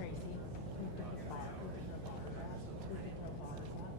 Tracy, we put her bars up. We put her bars up.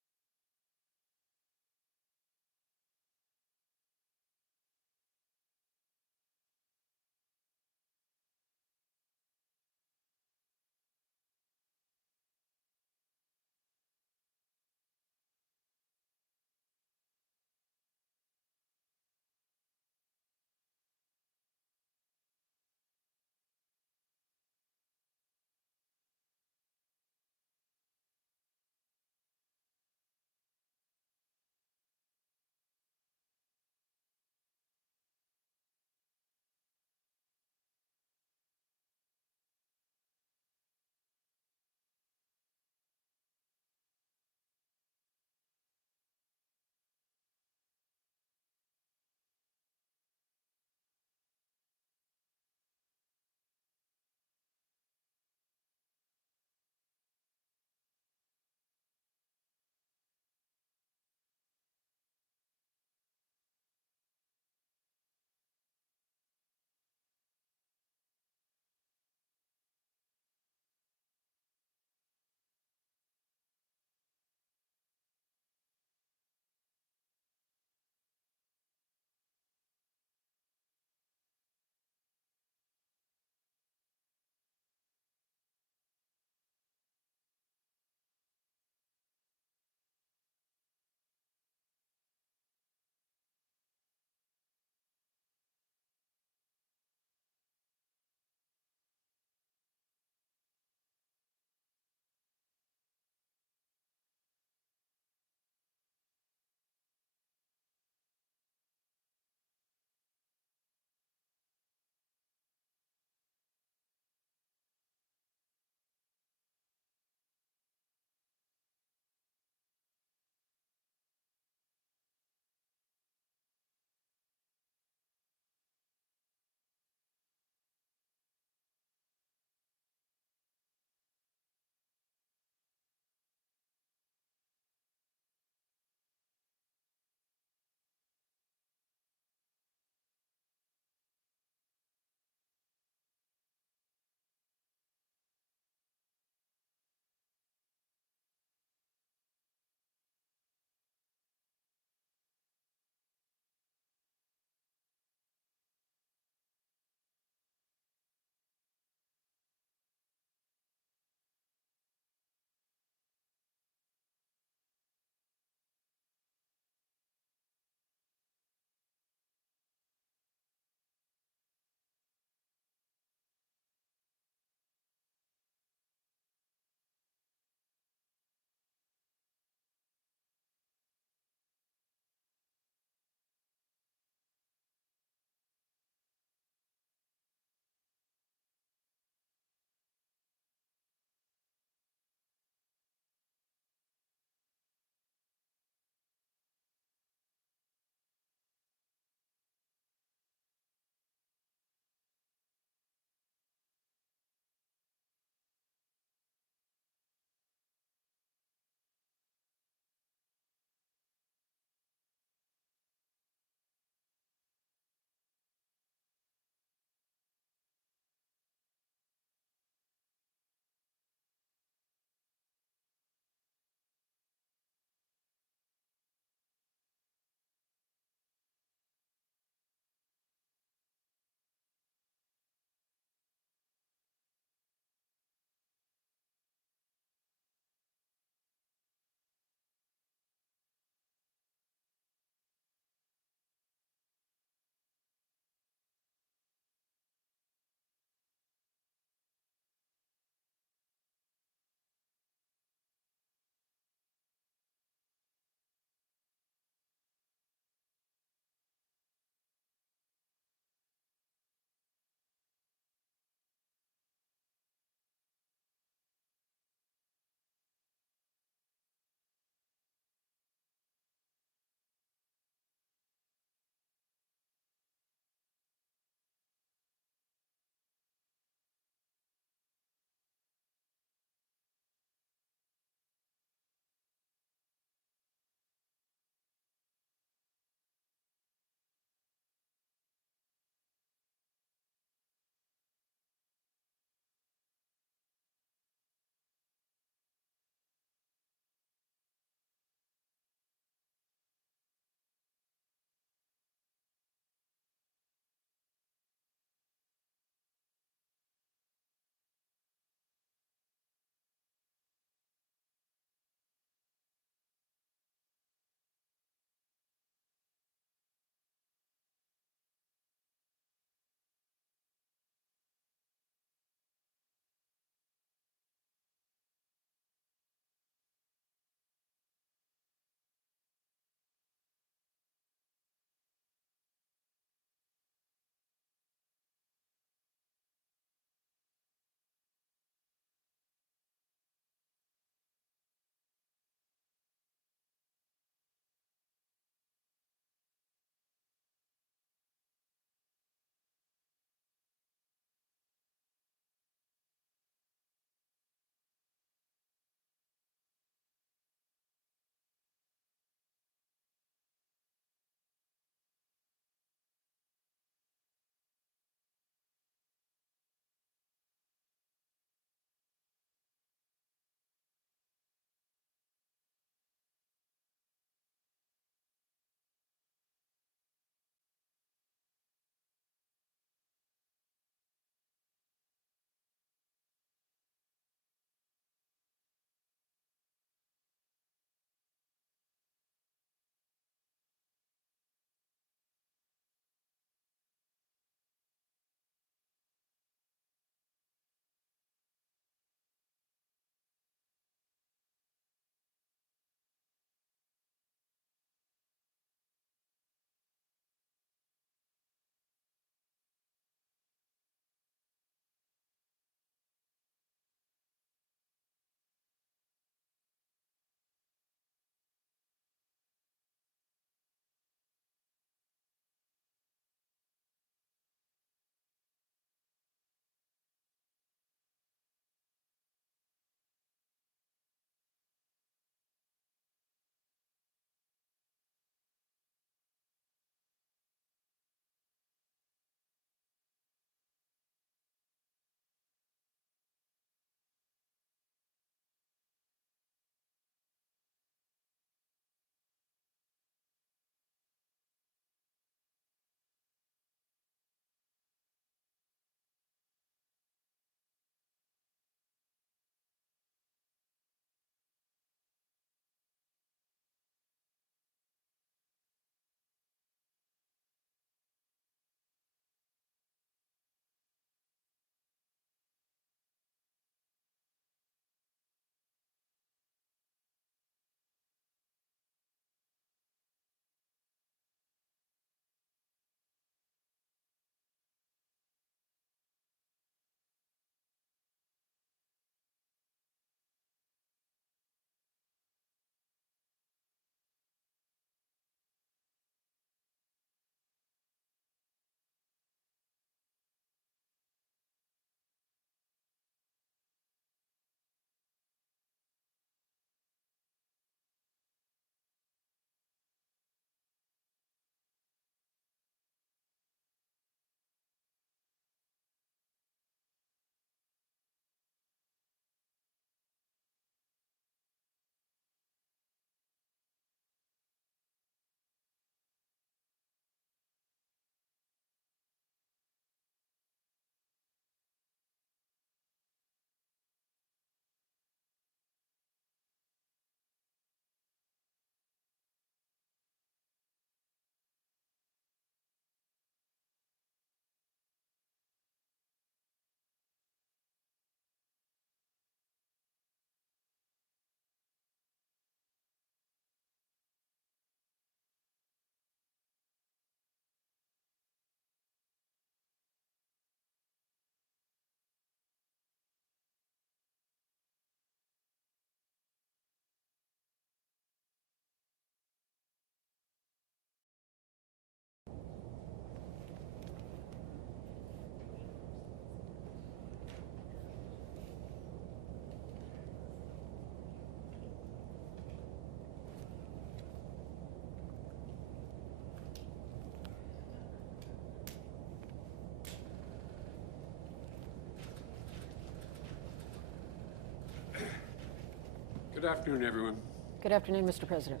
Good afternoon, everyone. Good afternoon, Mr. President.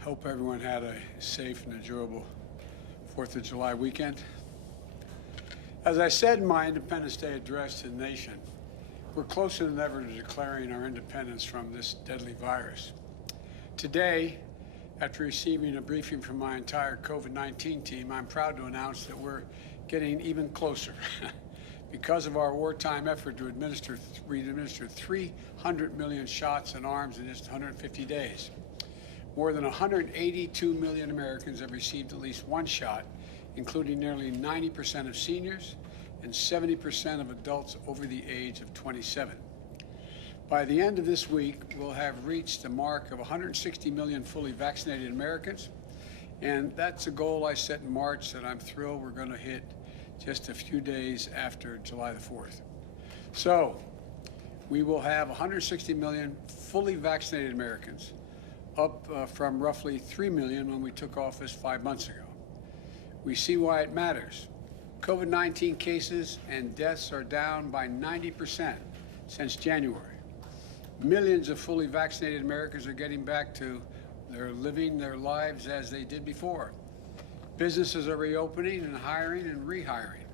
Hope everyone had a safe and enjoyable 4th of July weekend. As I said in my Independence Day address to the nation, we're closer than ever to declaring our independence from this deadly virus. Today, after receiving a briefing from my entire COVID-19 team, I'm proud to announce that we're getting even closer. Because of our wartime effort to administer 300 million shots in arms in just 150 days. More than 182 million Americans have received at least one shot, including nearly 90% of seniors and 70% of adults over the age of 27. By the end of this week, we'll have reached a mark of 160 million fully vaccinated Americans, and that's a goal I set in March that I'm thrilled we're going to hit just a few days after July the 4th. So we will have 160 million fully vaccinated Americans, up from roughly 3 million when we took office 5 months ago. We see why it matters. COVID-19 cases and deaths are down by 90% since January. Millions of fully vaccinated Americans are getting back to living their lives as they did before. Businesses are reopening and hiring and rehiring.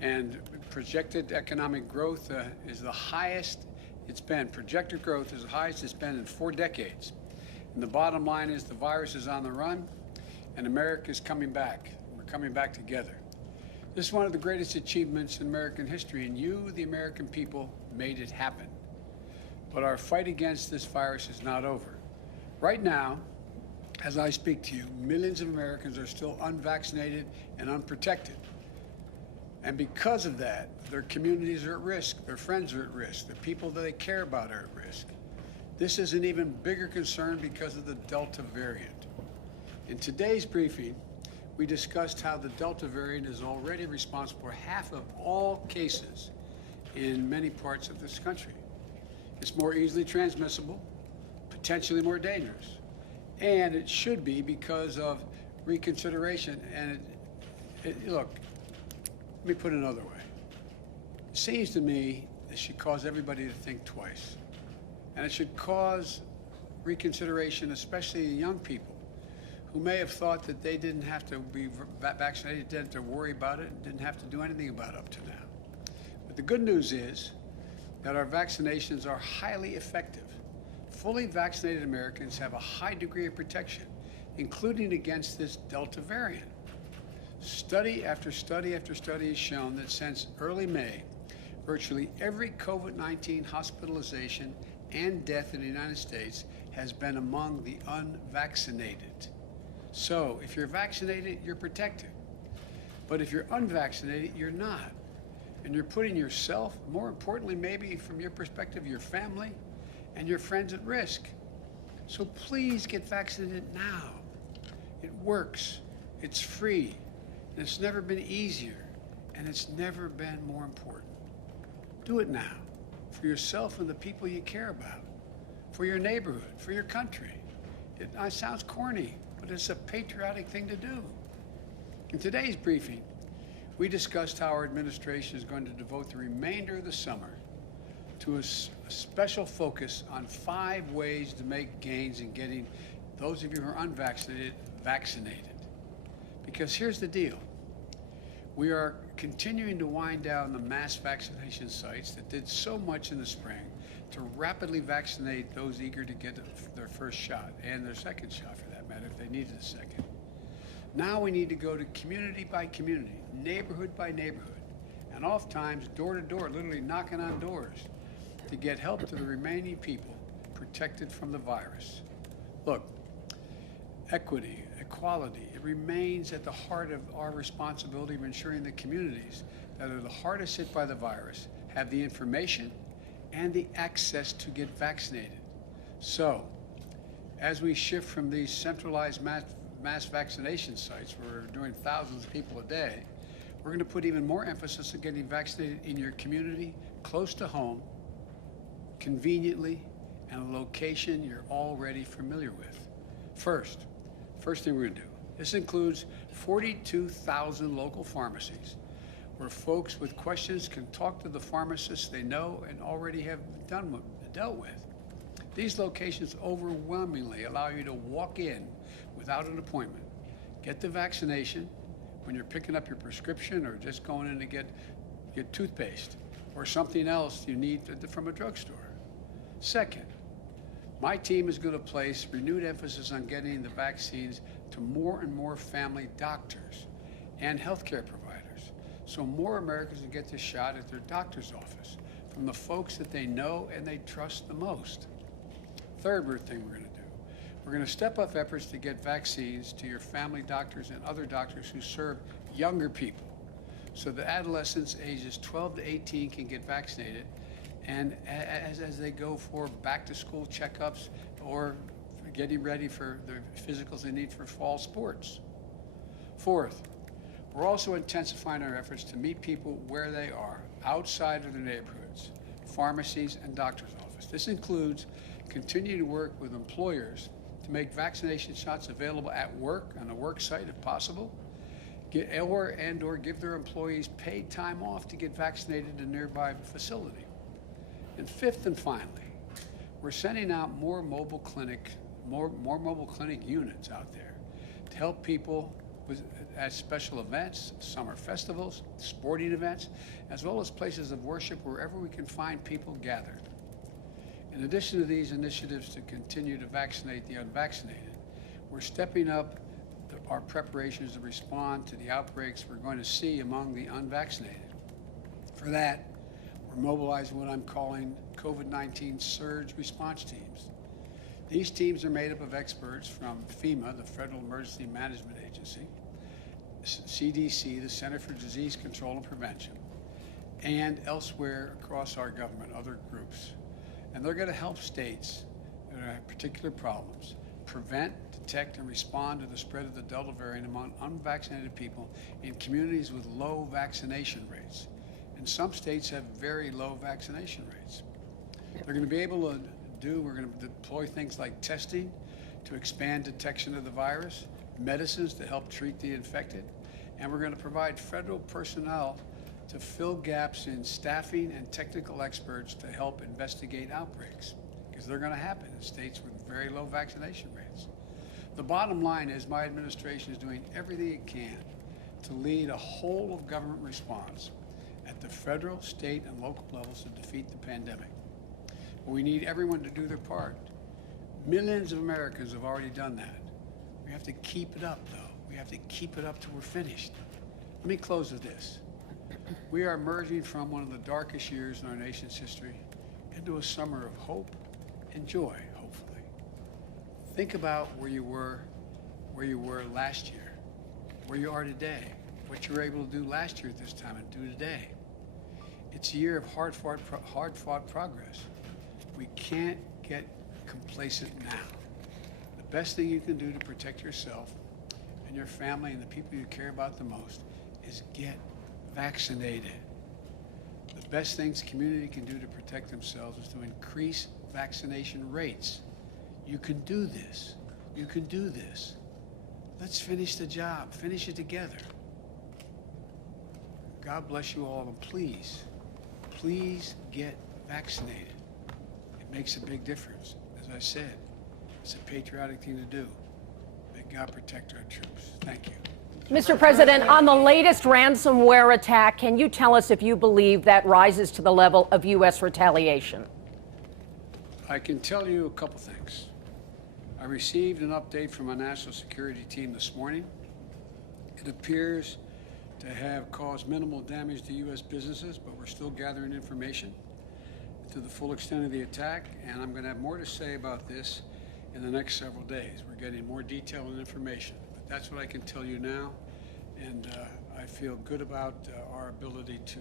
And projected economic growth is the highest it's been. Projected growth is the highest it's been in 4 decades. And the bottom line is the virus is on the run and America is coming back. We're coming back together. This is one of the greatest achievements in American history, and you, the American people, made it happen. But our fight against this virus is not over. Right now, as I speak to you, millions of Americans are still unvaccinated and unprotected. And because of that, their communities are at risk, their friends are at risk, the people that they care about are at risk. This is an even bigger concern because of the Delta variant. In today's briefing, we discussed how the Delta variant is already responsible for half of all cases in many parts of this country. It's more easily transmissible, potentially more dangerous. And it should be because of reconsideration. And look, let me put it another way. It seems to me it should cause everybody to think twice. And it should cause reconsideration, especially young people who may have thought that they didn't have to be vaccinated, didn't have to worry about it, and didn't have to do anything about it up to now. But the good news is that our vaccinations are highly effective. Fully vaccinated Americans have a high degree of protection, including against this Delta variant. Study after study after study has shown that since early May, virtually every COVID-19 hospitalization and death in the United States has been among the unvaccinated. So if you're vaccinated, you're protected. But if you're unvaccinated, you're not. And you're putting yourself, more importantly, maybe from your perspective, your family and your friends at risk. So please get vaccinated now. It works, it's free, and it's never been easier, and it's never been more important. Do it now, for yourself and the people you care about, for your neighborhood, for your country. It sounds corny, but it's a patriotic thing to do. In today's briefing, we discussed how our administration is going to devote the remainder of the summer to a special focus on 5 ways to make gains in getting those of you who are unvaccinated vaccinated. Because here's the deal. We are continuing to wind down the mass vaccination sites that did so much in the spring to rapidly vaccinate those eager to get their first shot and their second shot, for that matter, if they needed a second. Now we need to go to community by community, neighborhood by neighborhood, and oftentimes door to door, literally knocking on doors, to get help to the remaining people protected from the virus. Look, equity, equality, it remains at the heart of our responsibility of ensuring the communities that are the hardest hit by the virus have the information and the access to get vaccinated. So, as we shift from these centralized mass vaccination sites where we're doing thousands of people a day, we're going to put even more emphasis on getting vaccinated in your community, close to home, conveniently, and a location you're already familiar with. First thing we're going to do, this includes 42,000 local pharmacies where folks with questions can talk to the pharmacists they know and already have dealt with. These locations overwhelmingly allow you to walk in without an appointment, get the vaccination when you're picking up your prescription or just going in to get toothpaste or something else you need from a drugstore. Second, my team is going to place renewed emphasis on getting the vaccines to more and more family doctors and healthcare providers, so more Americans can get this shot at their doctor's office from the folks that they know and they trust the most. Third thing we're going to do, we're going to step up efforts to get vaccines to your family doctors and other doctors who serve younger people, so that adolescents ages 12 to 18 can get vaccinated, and as they go for back-to-school checkups or getting ready for the physicals they need for fall sports. Fourth, we're also intensifying our efforts to meet people where they are, outside of their neighborhoods, pharmacies, and doctor's office. This includes continuing to work with employers to make vaccination shots available at work, on a work site if possible, or give their employees paid time off to get vaccinated in a nearby facility. And fifth and finally, we're sending out more mobile clinic units out there to help people at special events, summer festivals, sporting events, as well as places of worship wherever we can find people gathered. In addition to these initiatives to continue to vaccinate the unvaccinated, we're stepping up our preparations to respond to the outbreaks we're going to see among the unvaccinated. For that, we're mobilizing what I'm calling COVID-19 surge response teams. These teams are made up of experts from FEMA, the Federal Emergency Management Agency, CDC, the Center for Disease Control and Prevention, and elsewhere across our government, other groups. And they're going to help states that have particular problems prevent, detect, and respond to the spread of the Delta variant among unvaccinated people in communities with low vaccination rates. And some states have very low vaccination rates. They're going to be able to we're going to deploy things like testing to expand detection of the virus, medicines to help treat the infected, and we're going to provide federal personnel to fill gaps in staffing and technical experts to help investigate outbreaks, because they're going to happen in states with very low vaccination rates. The bottom line is my administration is doing everything it can to lead a whole of government response at the federal, state, and local levels to defeat the pandemic. But we need everyone to do their part. Millions of Americans have already done that. We have to keep it up, though. We have to keep it up till we're finished. Let me close with this. We are emerging from one of the darkest years in our nation's history into a summer of hope and joy, hopefully. Think about where you were last year, where you are today, what you were able to do last year at this time and do today. It's a year of hard-fought progress. We can't get complacent now. The best thing you can do to protect yourself and your family and the people you care about the most is get vaccinated. The best things community can do to protect themselves is to increase vaccination rates. You can do this. You can do this. Let's finish the job. Finish it together. God bless you all, and please, please get vaccinated. It makes a big difference. As I said, it's a patriotic thing to do. May God protect our troops. Thank you. Mr. President, on the latest ransomware attack, can you tell us if you believe that rises to the level of U.S. retaliation? I can tell you a couple things. I received an update from a national security team this morning. It appears to have caused minimal damage to U.S. businesses, but we're still gathering information to the full extent of the attack, and I'm going to have more to say about this in the next several days. We're getting more detail and information, but that's what I can tell you now, and I feel good about our ability to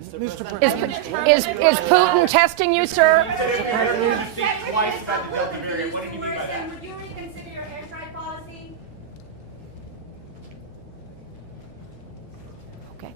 Is Putin testing you, sir? Twice about the Delta variant. What did you mean by that? Would you reconsider your airstrike policy? Okay.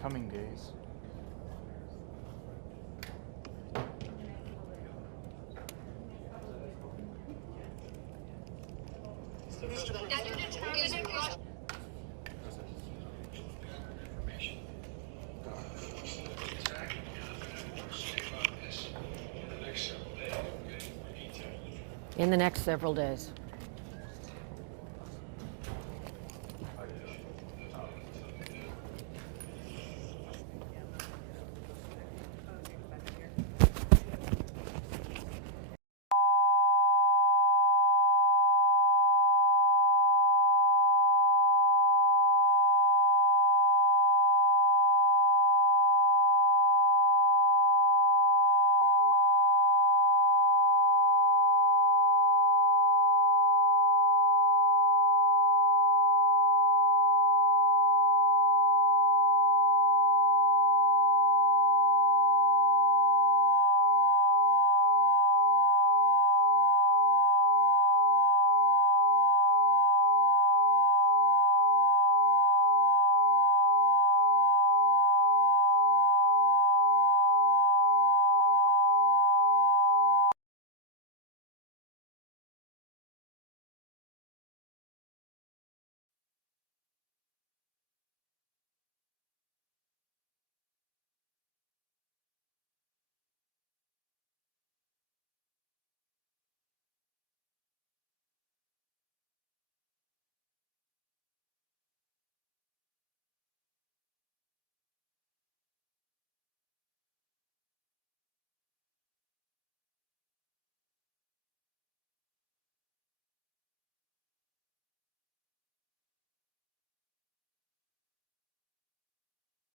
Coming days. In the next several days.